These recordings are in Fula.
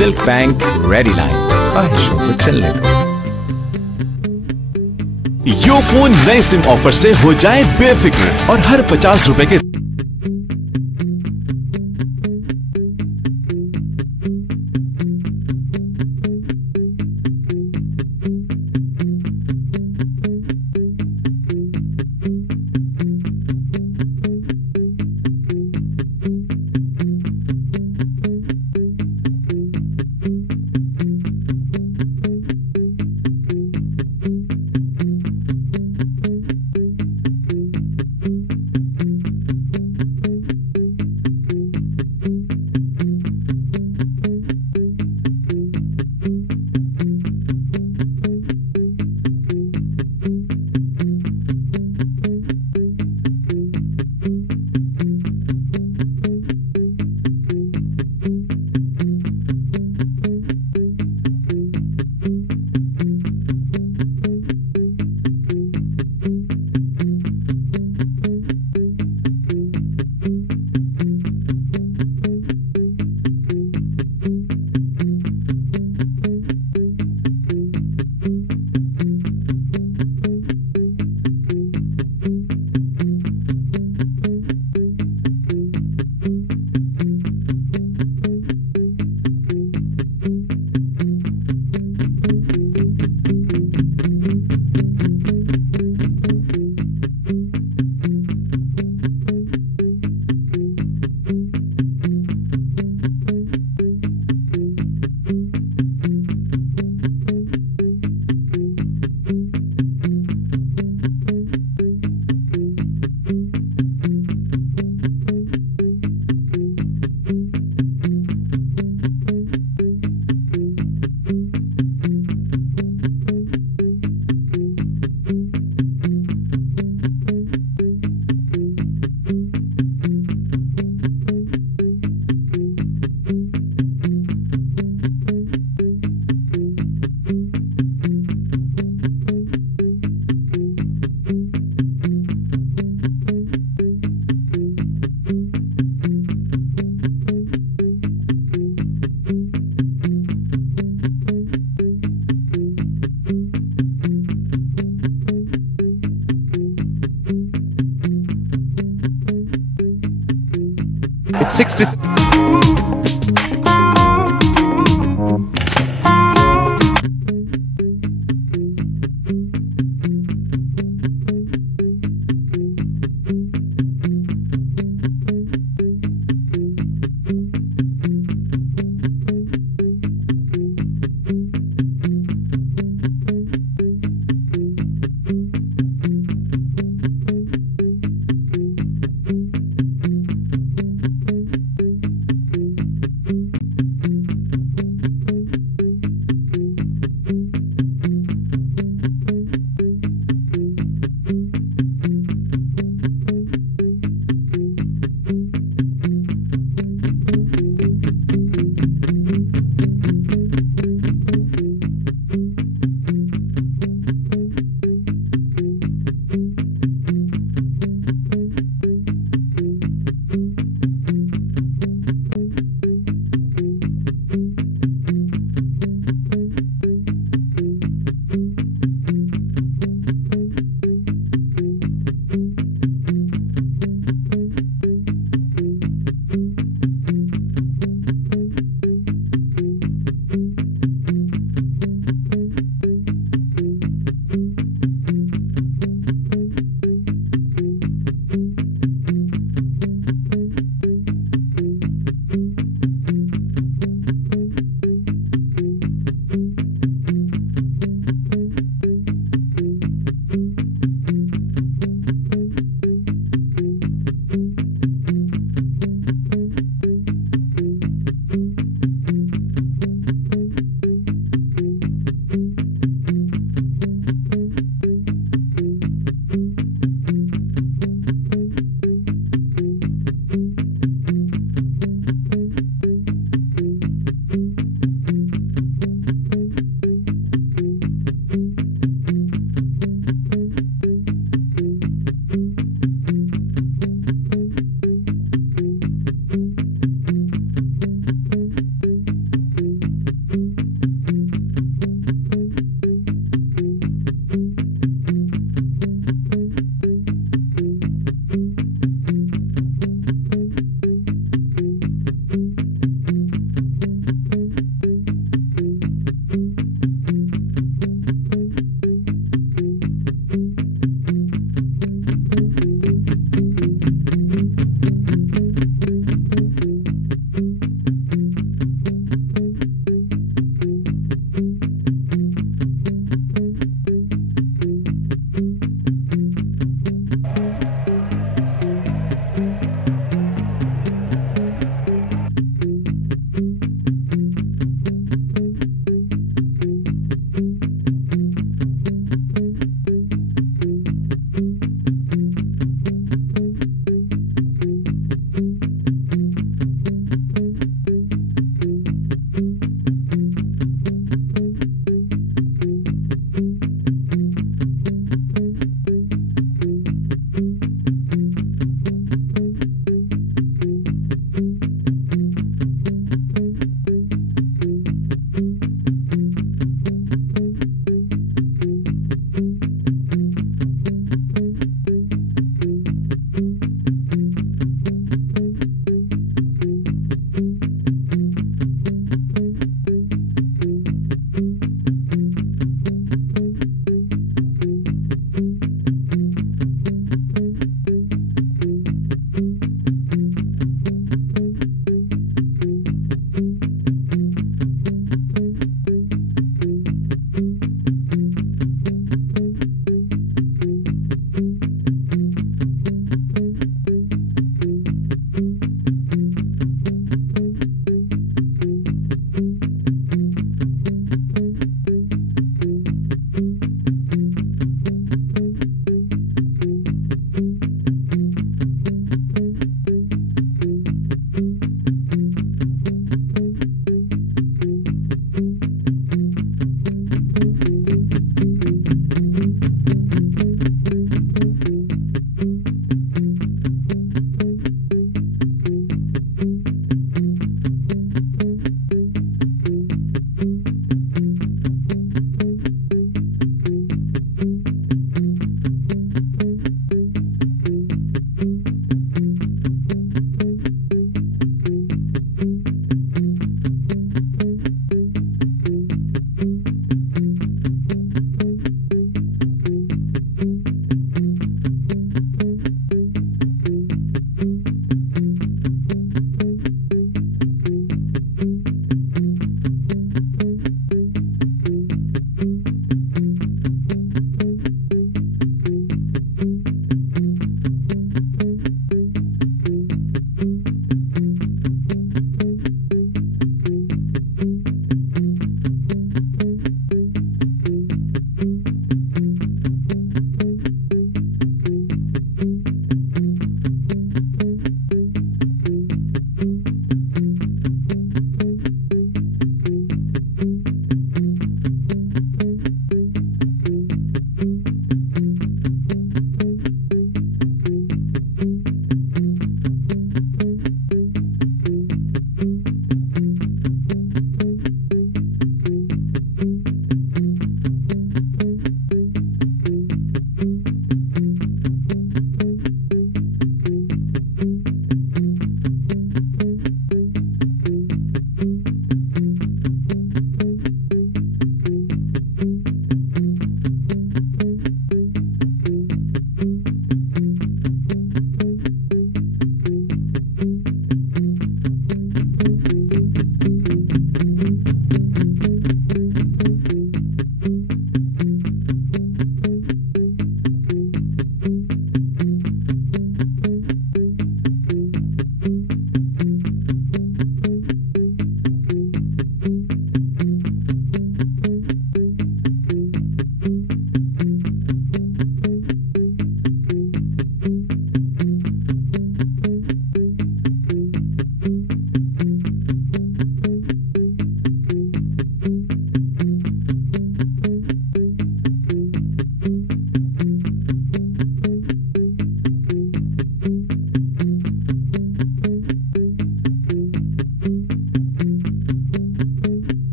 Silk bank ready line, ख्वाहिशों को चलने दो। यो फोन नए सिम ऑफर से हो जाए बेफिक्र और हर 50 रुपए के It's 60.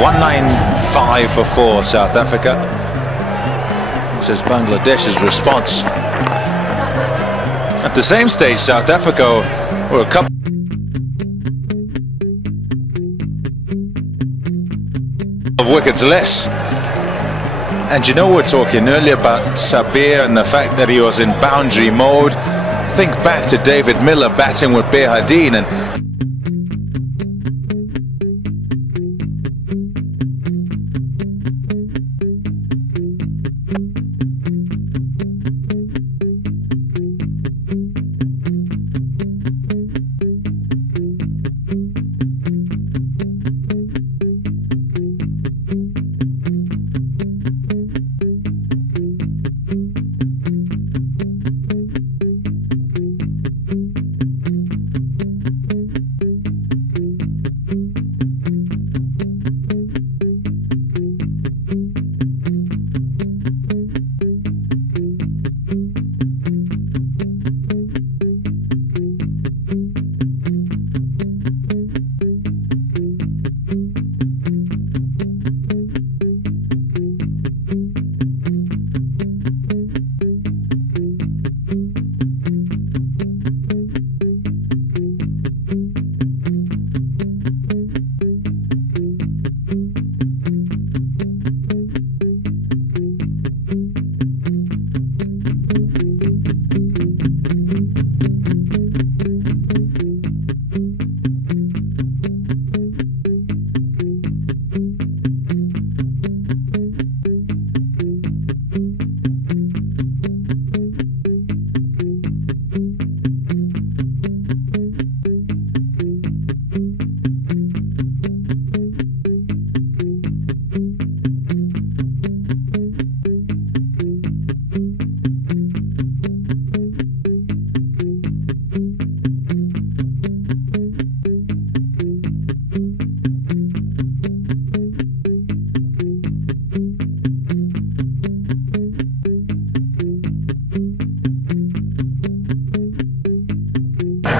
195 for 4 South Africa. This is Bangladesh's response. At the same stage, South Africa were a couple of wickets less. And you know, we were talking earlier about Sabir and the fact that he was in boundary mode. Think back to David Miller batting with Behardien, and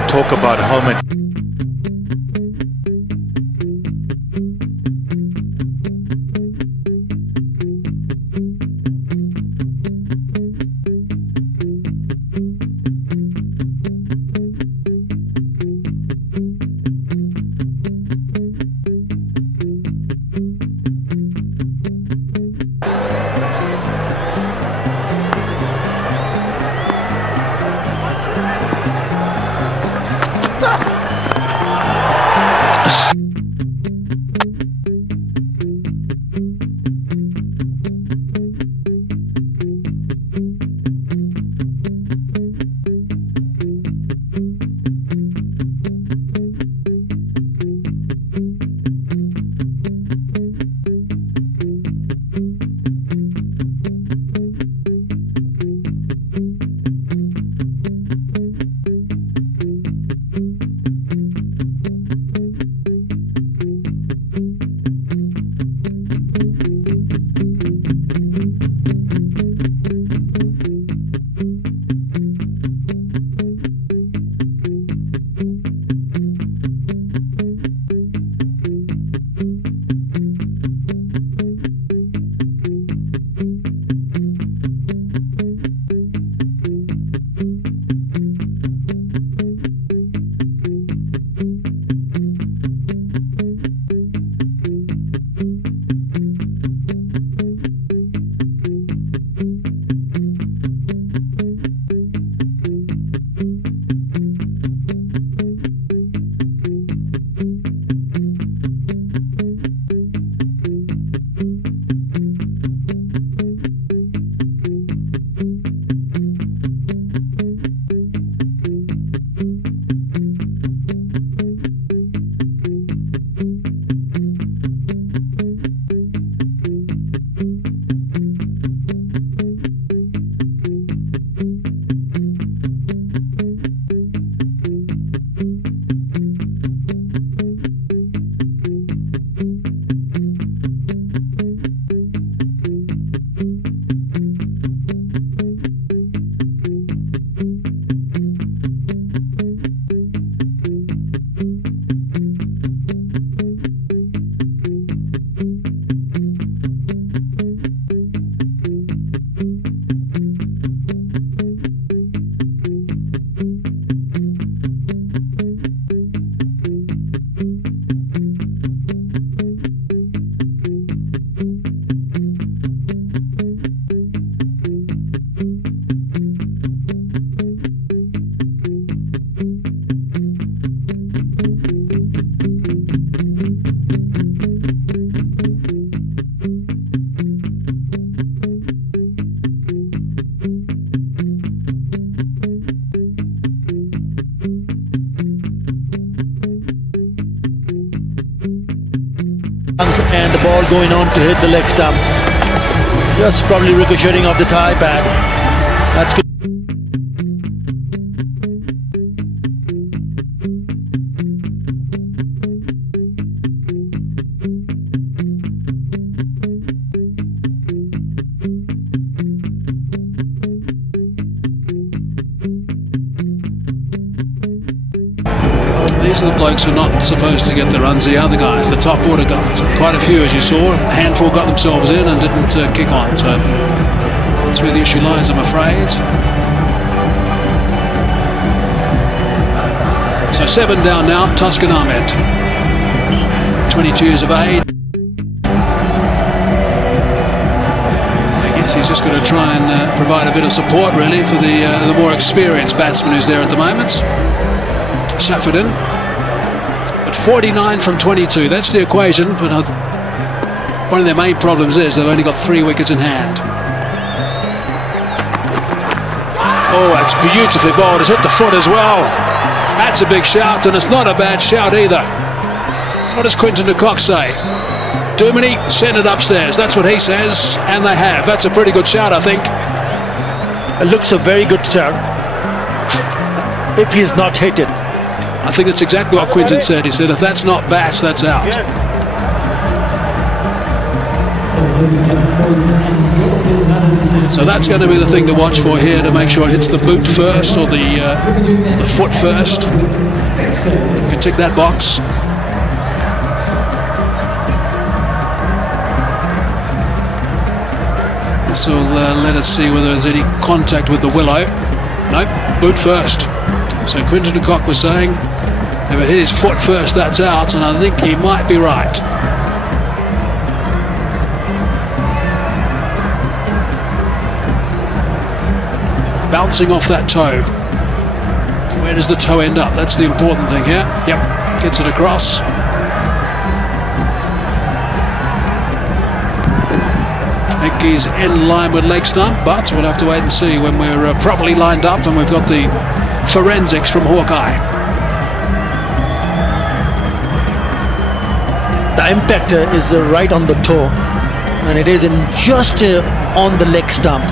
talk about home. the ball going on to hit the leg stump. Just probably ricocheting off the thigh pad. That's good. These are the blokes who are not supposed to get the runs, the other guys, the top order guys. Quite a few, as you saw, a handful got themselves in and didn't kick on. So that's where the issue lies, I'm afraid. So 7 down now, Tuscan Ahmed, 22 years of age. I guess he's just going to try and provide a bit of support, really, for the more experienced batsman who's there at the moment, Saifuddin. But 49 from 22, that's the equation. But one of their main problems is they've only got 3 wickets in hand. Oh, that's beautifully bowled. It's hit the foot as well. That's a big shout, and it's not a bad shout either. What does Quinton de Kock say? Duminy, send it upstairs. That's what he says, and they have. That's a pretty good shout, I think. It looks a very good shout. If he has not hit it. I think that's exactly what Quinton said. He said, if that's not bat, that's out. So that's going to be the thing to watch for here, to make sure it hits the boot first or the foot first. You can tick that box. This will let us see whether there's any contact with the willow. Nope, boot first. So Quinton de Kock was saying, if it hit his foot first, that's out, and I think he might be right. Bouncing off that toe. Where does the toe end up? That's the important thing here. Yep, gets it across. I think he's in line with leg stump, but we'll have to wait and see when we're properly lined up and we've got the forensics from Hawkeye. The impact is right on the toe, and it is just on the leg stump.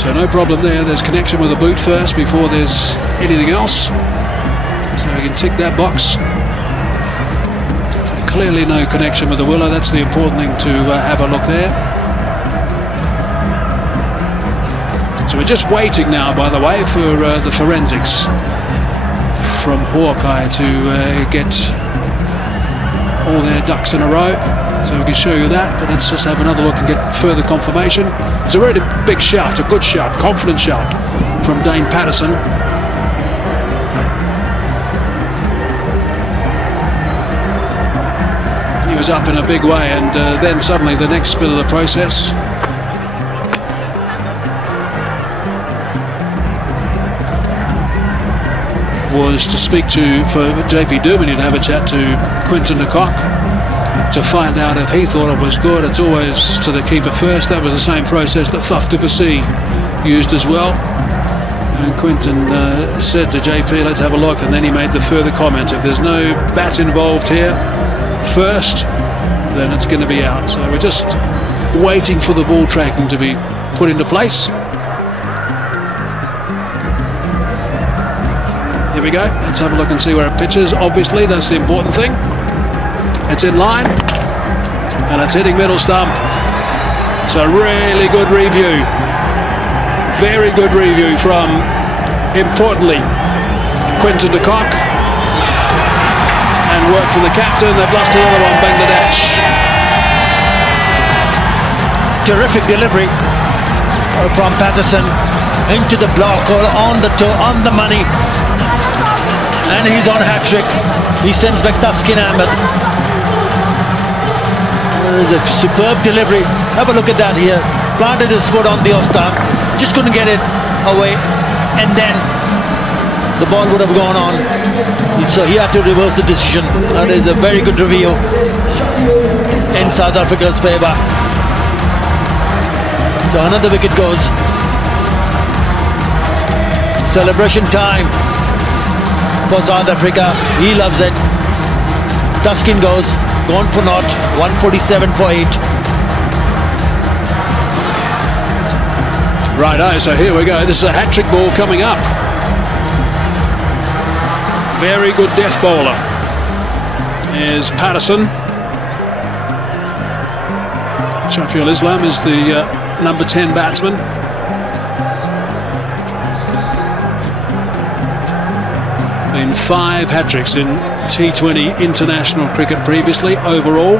So no problem there. There's connection with the boot first before there's anything else. So we can tick that box. Clearly no connection with the willow. That's the important thing to have a look there. So we're just waiting now, by the way, for the forensics from Hawkeye to get all their ducks in a row. So we can show you that, but let's just have another look and get further confirmation. It's a really big shout, a good shout, confident shout from Dane Paterson. He was up in a big way, and then suddenly the next bit of the process. Was to speak for JP Duminy to have a chat to Quinton de Kock to find out if he thought it was good. It's always to the keeper first. That was the same process that Fluff de Vassy used as well. And Quinton said to JP, let's have a look, and then he made the further comment, if there's no bat involved here first, then it's going to be out. So we're just waiting for the ball tracking to be put into place. Here we go. Let's have a look and see where it pitches. Obviously, that's the important thing. It's in line, and it's hitting middle stump. So really good review. Very good review from, importantly, Quinton de Kock. And work from the captain. They've lost another one, Bangladesh. Terrific delivery from Paterson into the block or on the toe, on the money. And he's on hat-trick. He sends back Tuscan Ahmed. There's a superb delivery. Have a look at that here. Planted his foot on the off stump. Just couldn't get it away. And then the ball would have gone on. So he had to reverse the decision. That is a very good review in South Africa's favour. So another wicket goes. Celebration time. for South Africa. He loves it. Tuskin goes, gone for naught, 147 for 8. Righto, so here we go. This is a hat-trick ball coming up. Very good death bowler is Paterson. Shafiul Islam is the number 10 batsman. Been 5 hat-tricks in T20 international cricket previously overall.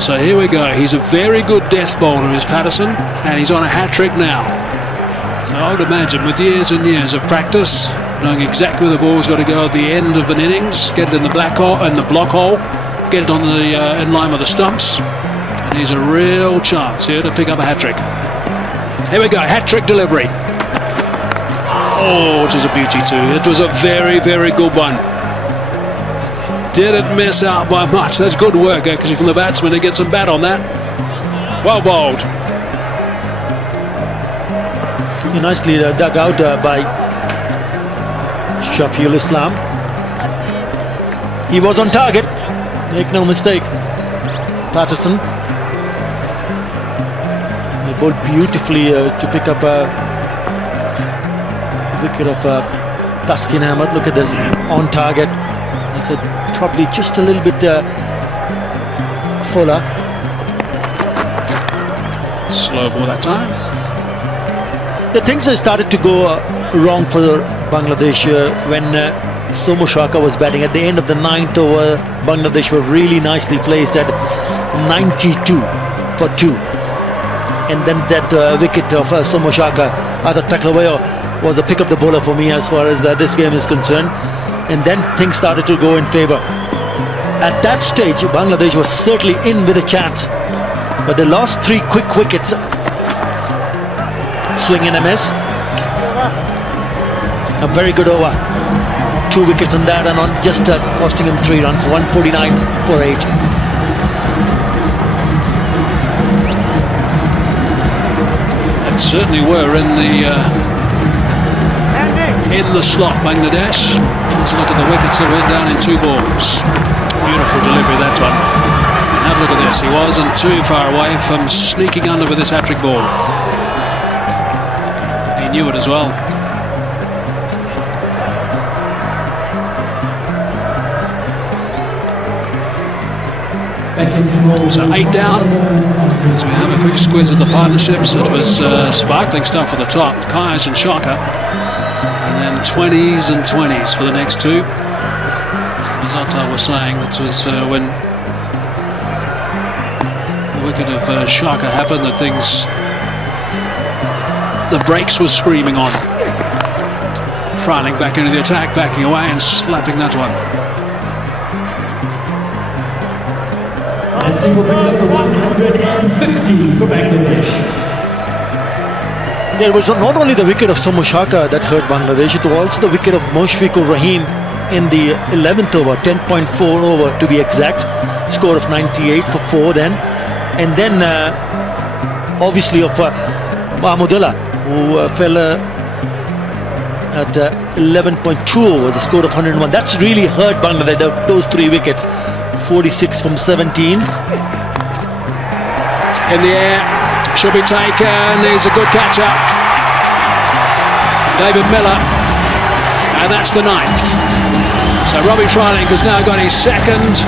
So here we go. He's a very good death bowler, is Paterson, and he's on a hat-trick now. So I would imagine with years and years of practice, knowing exactly where the ball's got to go at the end of an innings, get it in the black hole and the block hole, get it on the in line with the stumps, and he's a real chance here to pick up a hat-trick. Here we go, hat-trick delivery. Oh, it was a beauty too. It was a very, very good one. Didn't miss out by much. That's good work, actually, from the batsman to get some bat on that. Well bowled. Nicely dug out by Shafiul Islam. He was on target. Make no mistake. Paterson. He bowled beautifully to pick up a wicket of Tuskin Ahmed. Look at this, on target. I said probably just a little bit fuller. Slow ball that time. The things have started to go wrong for Bangladesh when Somu Shaka was batting. At the end of the 9th over, Bangladesh were really nicely placed at 92 for 2. And then that wicket of Somu Shaka, Phehlukwayo, was a pick up the bowler for me as far as this game is concerned. And then things started to go in favour. At that stage, Bangladesh was certainly in with a chance, but they lost 3 quick wickets. Swing and a miss. A very good over. 2 wickets on that, and on just costing him 3 runs. 149 for 8. And certainly were in the slot, Bangladesh. Let's look at the wickets that went down in 2 balls. Beautiful delivery, that one. And have a look at this. He wasn't too far away from sneaking under with this hat-trick ball. He knew it as well. So 8 down. So we have a quick squeeze of the partnerships. It was sparkling stuff at the top, Kayes and Shaka. And then 20s and 20s for the next 2. As Atta was saying, that was when the wicket of Shaka happened, that things, the brakes were screaming on. Frylinck back into the attack, backing away and slapping that one. And single picks up the 150 for Bangladesh. There was not only the wicket of Somu Shaka that hurt Bangladesh, it was also the wicket of Mushfiqur Rahim in the 11th over, 10.4 over to be exact. Score of 98 for 4 then. And then obviously of Mahmudullah, who fell at 11.2 overs, a score of 101. That's really hurt Bangladesh, those 3 wickets. 46 from 17. In the air, should be taken. There's a good catch up. David Miller, and that's the 9th. So Robbie Frylinck has now got his 2nd.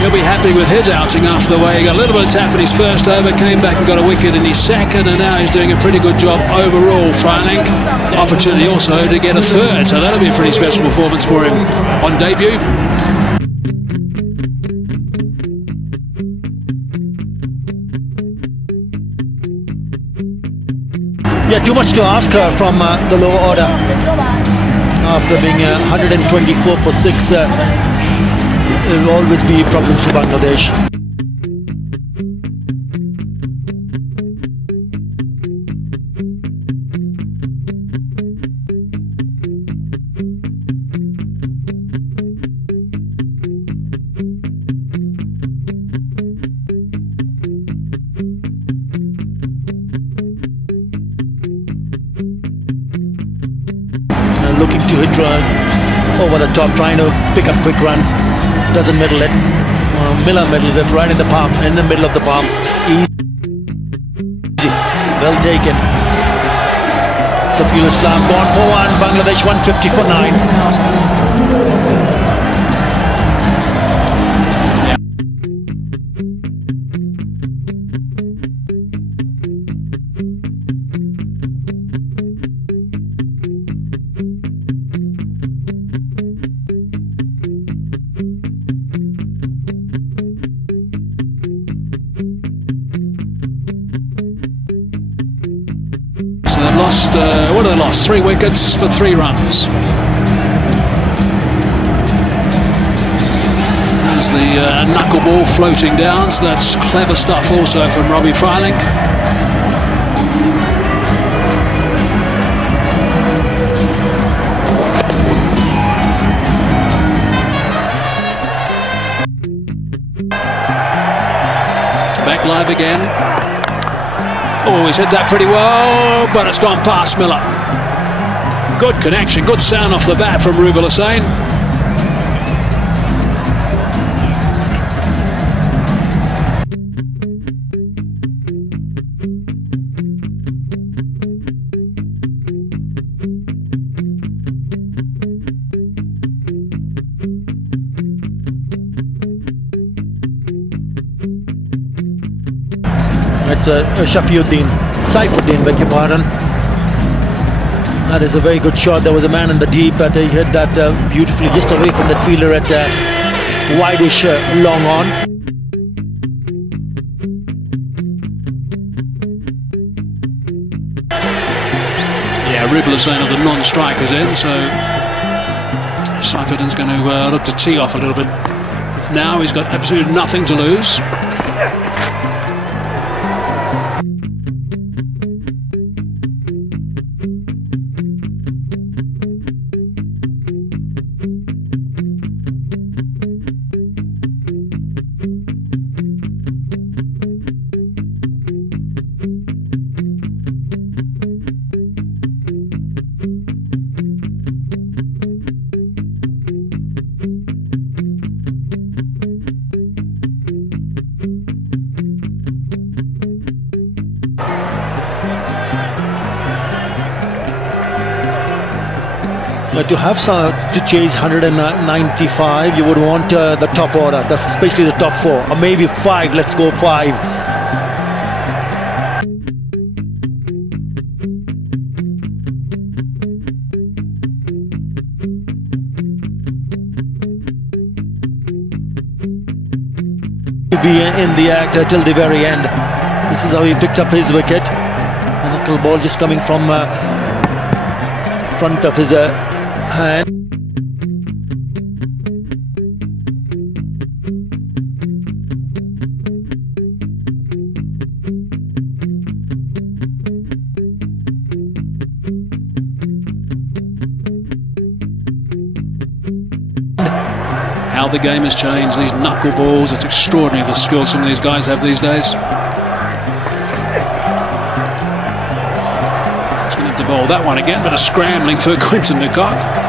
He'll be happy with his outing after the way he got a little bit of tap in his first over, came back and got a wicket in his 2nd, and now he's doing a pretty good job overall. Frylinck, opportunity also to get a 3rd, so that'll be a pretty special performance for him on debut. Yeah, too much to ask from the lower order. After being 124 for 6, there will always be problems for Bangladesh. hit over the top, trying to pick up quick runs. Doesn't middle it. Miller middles it right in the palm, in the middle of the palm. Easy. Well taken. Safiul Islam gone for one. Bangladesh 150 for 9. What have they lost? 3 wickets for 3 runs. There's the knuckleball floating down, so that's clever stuff also from Robbie Frylinck. Back live again. Oh, he's hit that pretty well, but it's gone past Miller. Good connection, good sound off the bat from Hossain. It's Saifuddin, beg your pardon. That is a very good shot. There was a man in the deep, but he hit that beautifully just away from that fielder at wide-ish long on. Yeah, Hossain of the non-strikers in, so Saifuddin's going to look to tee off a little bit. Now he's got absolutely nothing to lose. To have to chase 195, you would want the top order, especially the top 4, or maybe 5. Let's go 5. To be in the act till the very end. This is how he picked up his wicket. A knuckle ball just coming from front of his hand. How the game has changed, these knuckleballs, it's extraordinary the skill some of these guys have these days. He's going to have to bowl that one again, but a scrambling for Quinton de Kock.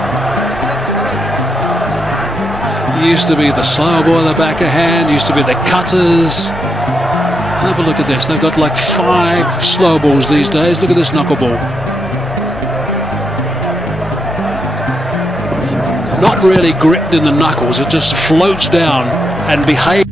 Used to be the slow ball at the back of hand, used to be the cutters. Have a look at this, they've got like 5 slow balls these days. Look at this knuckleball. Not really gripped in the knuckles, it just floats down and behaves.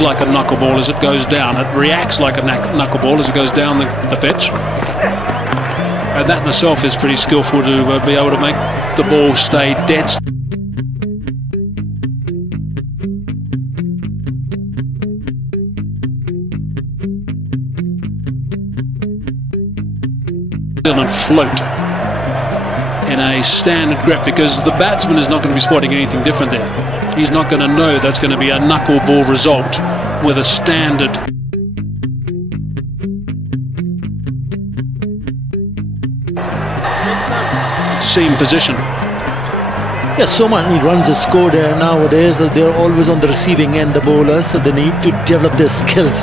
Like a knuckleball as it goes down. It reacts like a knuckleball as it goes down the pitch. And that in itself is pretty skillful to be able to make the ball stay dead. And float in a standard grip, because the batsman is not going to be spotting anything different there. He's not going to know that's going to be a knuckleball result with a standard. Seam position. Yeah, so many runs are scored nowadays. They're always on the receiving end, the bowlers, so they need to develop their skills.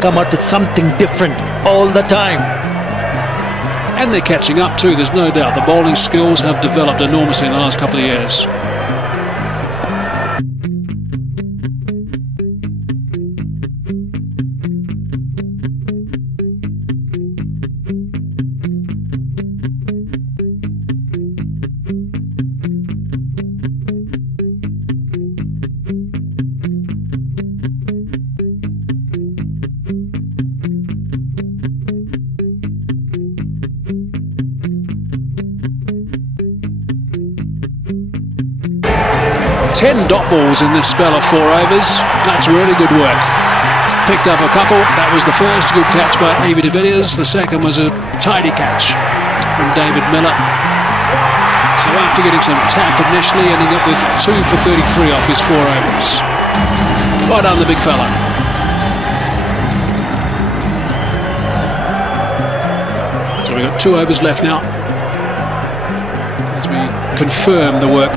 Come out with something different all the time. And they're catching up too, there's no doubt. The bowling skills have developed enormously in the last couple of years. Dot balls in this spell of 4 overs. That's really good work. Picked up a couple. That was the first good catch by de Villiers. The second was a tidy catch from David Miller. So after getting some tap initially, ending up with 2 for 33 off his 4 overs. Well done, the big fella. So we've got 2 overs left now as we confirm the work.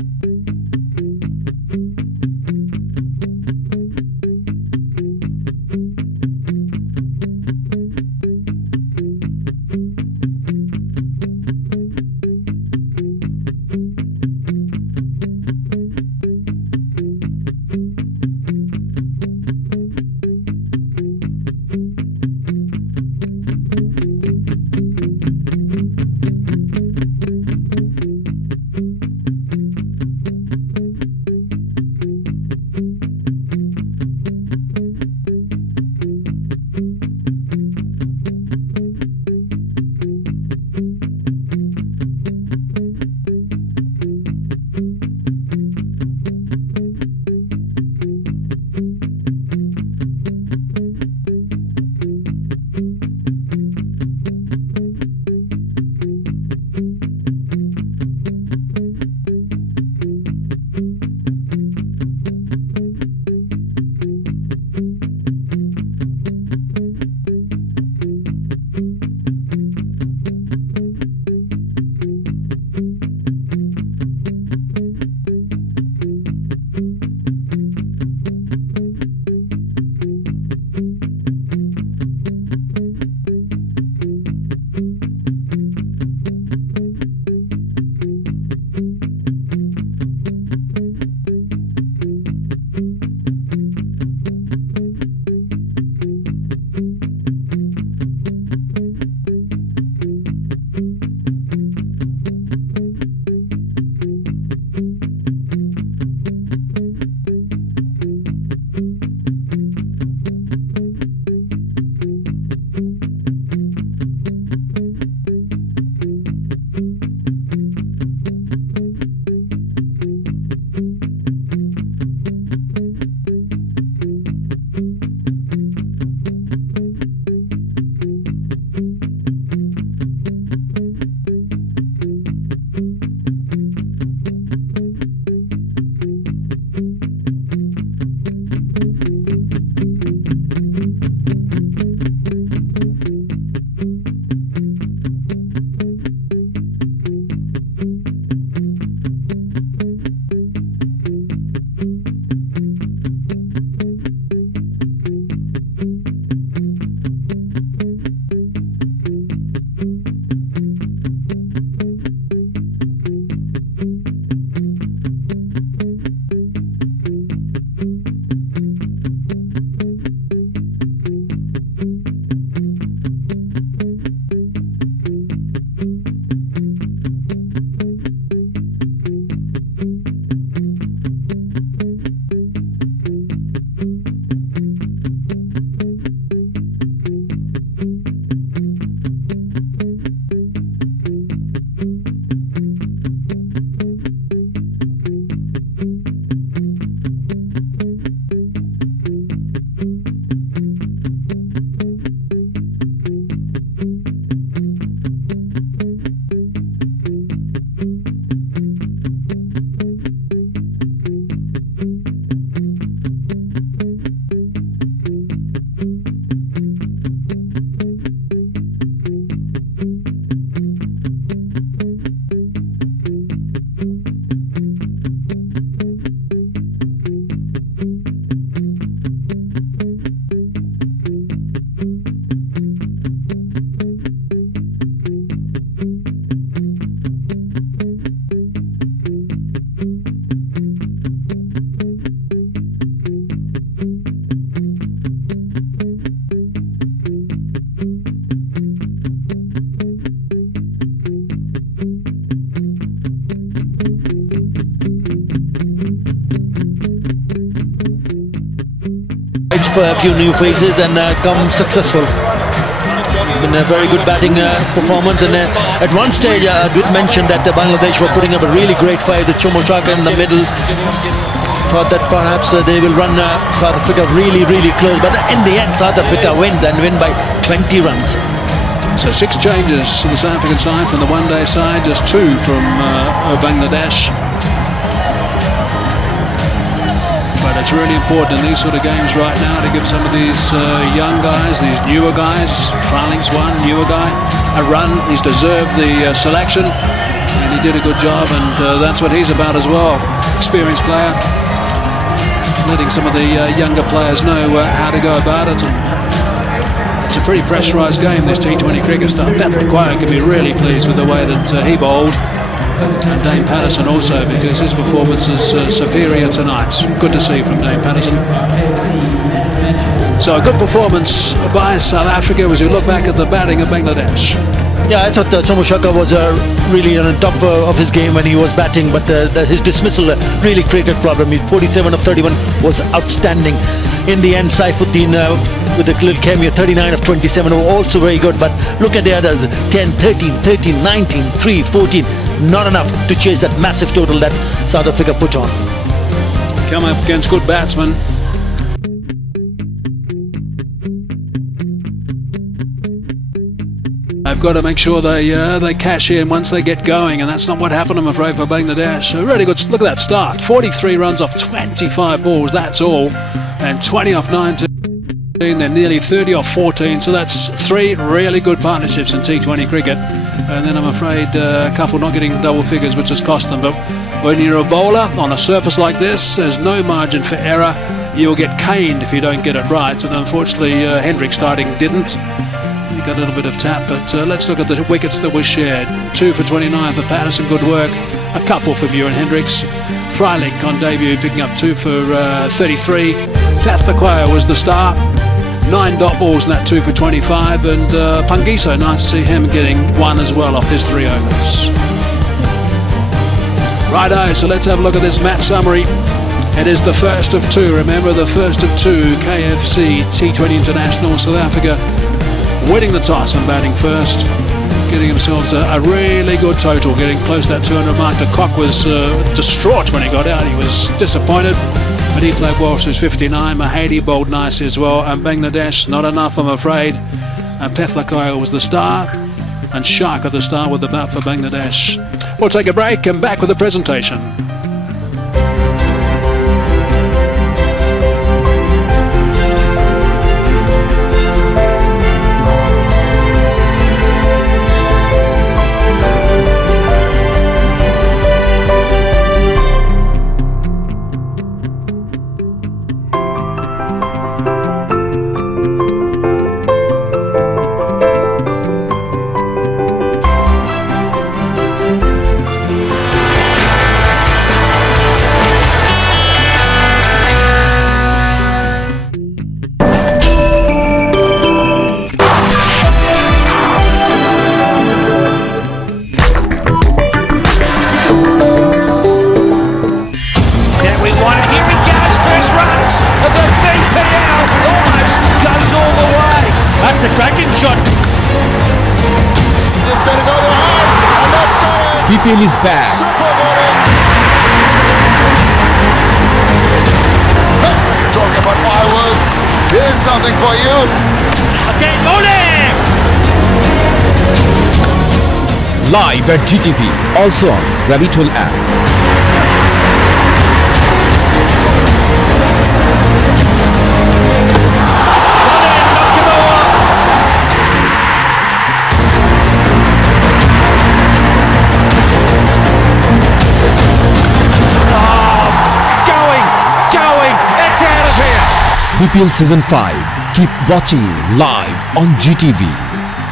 a few new faces and come successful. Been a very good batting performance, and at one stage I did mention that Bangladesh were putting up a really great fight with Chomoshaka in the middle. Thought that perhaps they will run South Africa really close, but in the end South Africa wins and win by 20 runs. So 6 changes to the South African side from the one-day side, just 2 from Bangladesh. But it's really important in these sort of games right now to give some of these young guys, these newer guys, Frylinck's one newer guy, a run. He's deserved the selection, and he did a good job, and that's what he's about as well. Experienced player, letting some of the younger players know how to go about it. It's a pretty pressurised game, this T20 cricket stuff. Phehlukwayo can be really pleased with the way that he bowled, and Dame Paterson also, because his performance is superior tonight. Good to see from Dame Paterson. So a good performance by South Africa as we look back at the batting of Bangladesh. Yeah, I thought Chomoshaka was really on top of his game when he was batting, but his dismissal really created problem. 47 of 31 was outstanding. In the end, Saifuddin with a little cameo, 39 of 27 were also very good, but look at the others, 10, 13, 19, 3, 14, not enough to chase that massive total that South Africa put on. Come up against good batsmen. They've got to make sure they cash in once they get going, and that's not what happened, I'm afraid, for Bangladesh. A really good, look at that start. 43 runs off 25 balls, that's all, and 20 off 19. They're nearly 30 off 14, so that's 3 really good partnerships in T20 cricket. And then I'm afraid a couple not getting double figures, which has cost them. But when you're a bowler on a surface like this, there's no margin for error. You'll get caned if you don't get it right, and unfortunately Hendricks starting didn't. He got a little bit of tap, but let's look at the wickets that were shared. 2 for 29 for Paterson, good work. A couple for Muir and Hendricks. Frylinck on debut picking up 2 for 33. Phehlukwayo was the star. 9 dot balls in that 2 for 25, and Phangiso, nice to see him getting 1 as well off his 3 overs. Righto, so let's have a look at this match summary. It is the first of 2, remember, the first of 2 KFC T20 International. South Africa winning the toss and batting first, getting themselves a really good total, getting close to that 200 mark. Kock was distraught when he got out, he was disappointed, but he played well to his 59. Behardien bowled nice as well, and Bangladesh, not enough, I'm afraid. And Phehlukwayo was the star, and Sarkar the star with the bat for Bangladesh. We'll take a break and back with the presentation. Is back. Talking about fireworks, here's something for you. Okay, bowling! Live at GTV, also on Rabbitool app. BPL Season 5. Keep watching live on GTV.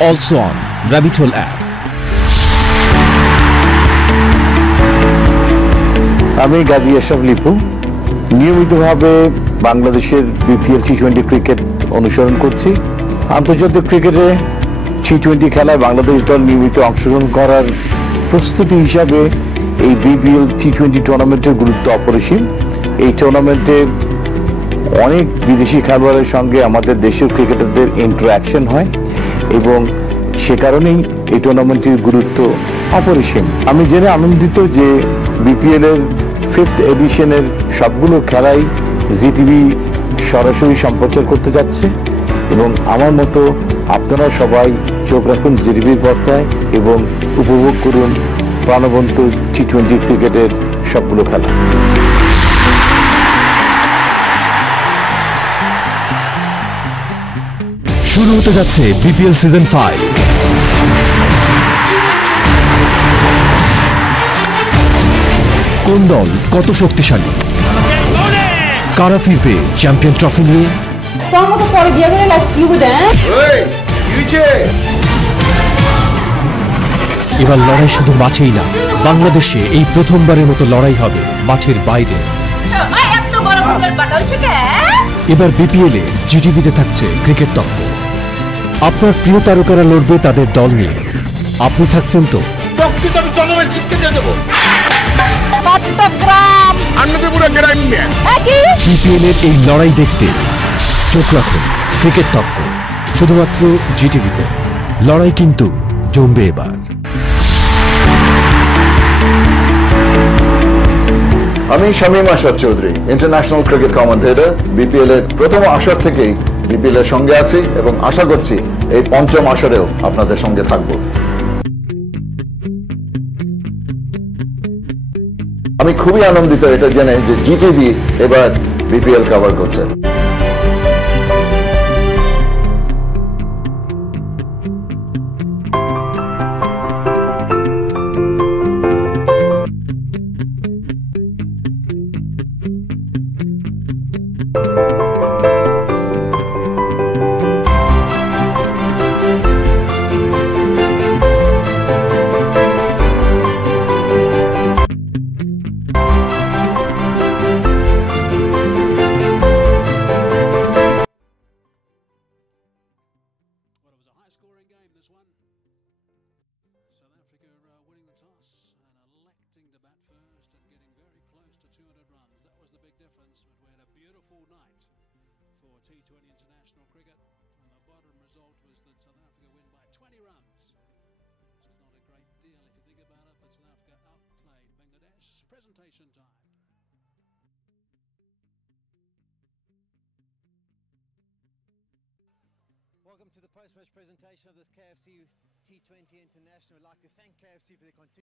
Also on Rabbitool app. আমি গাজী আশরাফ লিপু নিয়মিতভাবে বাংলাদেশের BPL T20 cricket অনুসরণ করছি। আন্তর্জাতিক ক্রিকেটে টি20 খেলায় বাংলাদেশ দল নিয়মিত অংশগ্রহণ করার প্রস্তুতি হিসাবে এই বিপিএল টি20 টুর্নামেন্টের গুরুত্ব অপরিসীম। এই টুর্নামেন্টে অনেক বিদেশি খেলোয়াড়ের সঙ্গে আমাদের দেশীয় ক্রিকেটারদের ইন্টারঅ্যাকশন হয় এবং সে কারণেই এই টুর্নামেন্টের গুরুত্ব অপরিসীম। আমি জেনে আনন্দিত যে বিপিএল এর 5th এডিশনের সবগুলো খেলাই জিটিভি সরাসরি সম্প্রচার করতে যাচ্ছে এবং আমার মতো আপনারা সবাই চোখ রাখুন জিটিভির পর্দায় এবং উপভোগ করুন প্রাণবন্ত T20 ক্রিকেটের সবগুলো খেলা। শুরু হতে যাচ্ছে বিপিএল সিজন 5। কোন দল কত শক্তিশালী, কারা ফিরবে চ্যাম্পিয়ন ট্রফি নিয়ে, তোর মতো পরে বিয়ে করে লাভ কি হবে? এবার লড়াই শুধু মাঠেই না, বাংলাদেশে এই প্রথমবারের মতো লড়াই হবে মাঠের বাইরে। এবার বিপিএল এ জিটিভিতে থাকছে ক্রিকেট তত্ত্ব। আপনার প্রিয় তারকারা লড়বে তাদের দল নিয়ে, আপনি থাকছেন তো? বিপিএল এর এই লড়াই দেখতে চোখ রাখুন ক্রিকেট তত্ত্ব, শুধুমাত্র জিটিভিতে। লড়াই কিন্তু জমবে এবার। আমি Shamim Ashraf Chowdhury, international cricket commentator. BPL এর প্রথম আসর থেকেই বিপিএল এর সঙ্গে আছি এবং আশা করছি এই পঞ্চম আসরেও আপনাদের সঙ্গে থাকব। আমি খুবই আনন্দিত এটা জেনে যে জিটিভি এবার বিপিএল কভার করছে। T20 international cricket, and the bottom result was that South Africa win by 20 runs, which is not a great deal if you think about it, but South Africa outplayed Bangladesh. Presentation time. Welcome to the post-match presentation of this KFC T20 International. I'd like to thank KFC for their continued